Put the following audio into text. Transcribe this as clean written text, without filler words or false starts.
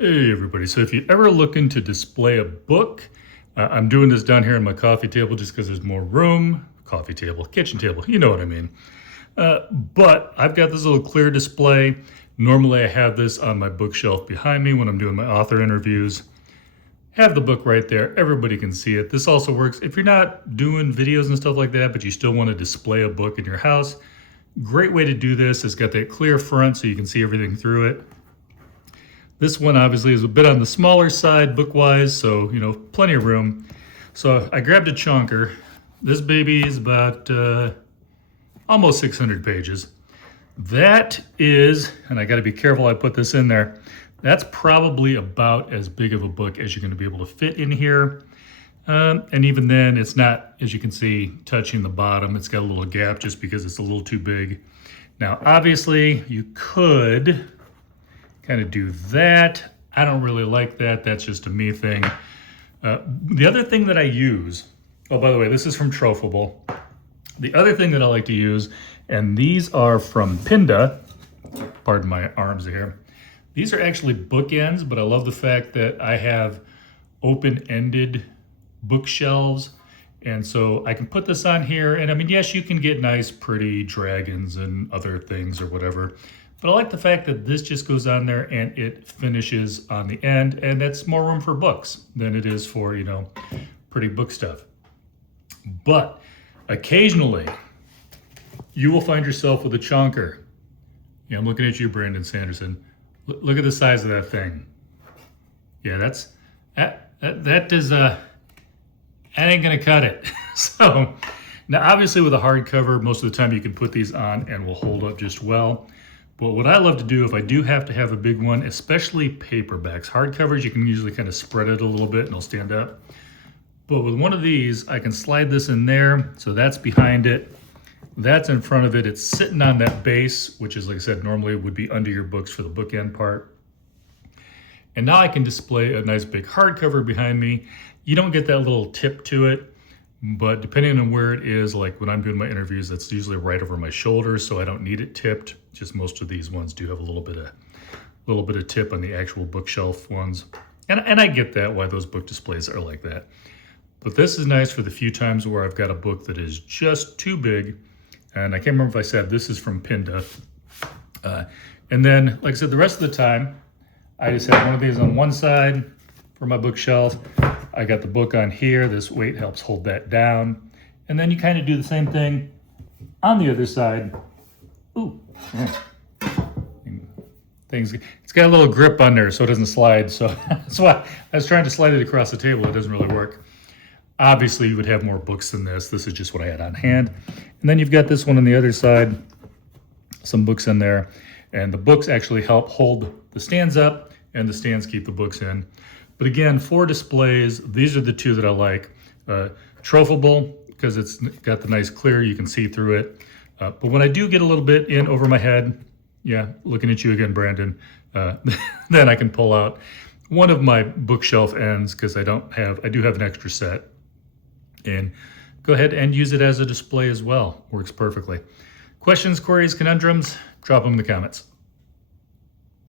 Hey everybody, so if you're ever looking to display a book, I'm doing this down here on my coffee table just because there's more room. Coffee table, kitchen table, you know what I mean. But I've got this little clear display. Normally I have this on my bookshelf behind me when I'm doing my author interviews. Have the book right there, everybody can see it. This also works if you're not doing videos and stuff like that, but you still want to display a book in your house. Great way to do this. It's got that clear front so you can see everything through it. This one obviously is a bit on the smaller side book-wise, so, plenty of room. So I grabbed a chunker. This baby is about almost 600 pages. That is, and I got to be careful I put this in there, that's probably about as big of a book as you're going to be able to fit in here. And even then, it's not, as you can see, touching the bottom. It's got a little gap just because it's a little too big. Now, obviously, you could kind of do that. I don't really like that. That's just a me thing. The other thing that I use, oh, by the way, this is from Trophable. The other thing that I like to use, and these are from Pinnda, pardon my arms here. These are actually bookends, but I love the fact that I have open-ended bookshelves. And so I can put this on here. And I mean, yes, you can get nice, pretty dragons and other things or whatever. But I like the fact that this just goes on there and it finishes on the end, and that's more room for books than it is for, pretty book stuff. But occasionally, you will find yourself with a chunker. Yeah, I'm looking at you, Brandon Sanderson. Look at the size of that thing. Yeah, that ain't gonna cut it. So, now obviously with a hardcover, most of the time you can put these on and will hold up just well. But what I love to do if I do have to have a big one, especially paperbacks, hardcovers, you can usually kind of spread it a little bit and it'll stand up. But with one of these, I can slide this in there. So that's behind it. That's in front of it. It's sitting on that base, which is, like I said, normally would be under your books for the bookend part. And now I can display a nice big hardcover behind me. You don't get that little tip to it. But depending on where it is, like when I'm doing my interviews, that's usually right over my shoulders, so I don't need it tipped. Just most of these ones do have a little bit of tip on the actual bookshelf ones. And I get that, why those book displays are like that. But this is nice for the few times where I've got a book that is just too big. And I can't remember if I said this is from Pinnda. And then, like I said, the rest of the time, I just have one of these on one side for my bookshelf. I got the book on here. This weight helps hold that down. And then you kind of do the same thing on the other side. Ooh. Yeah. It's got a little grip on there so it doesn't slide. So that's why I was trying to slide it across the table. It doesn't really work. Obviously, you would have more books than this. This is just what I had on hand. And then you've got this one on the other side. Some books in there. And the books actually help hold the stands up, and the stands keep the books in. But again, for displays, these are the two that I like. Trophable, because it's got the nice clear, you can see through it. But when I do get a little bit in over my head, yeah, looking at you again, Brandon, then I can pull out one of my bookshelf ends, because I do have an extra set. And go ahead and use it as a display as well. Works perfectly. Questions, queries, conundrums, drop them in the comments.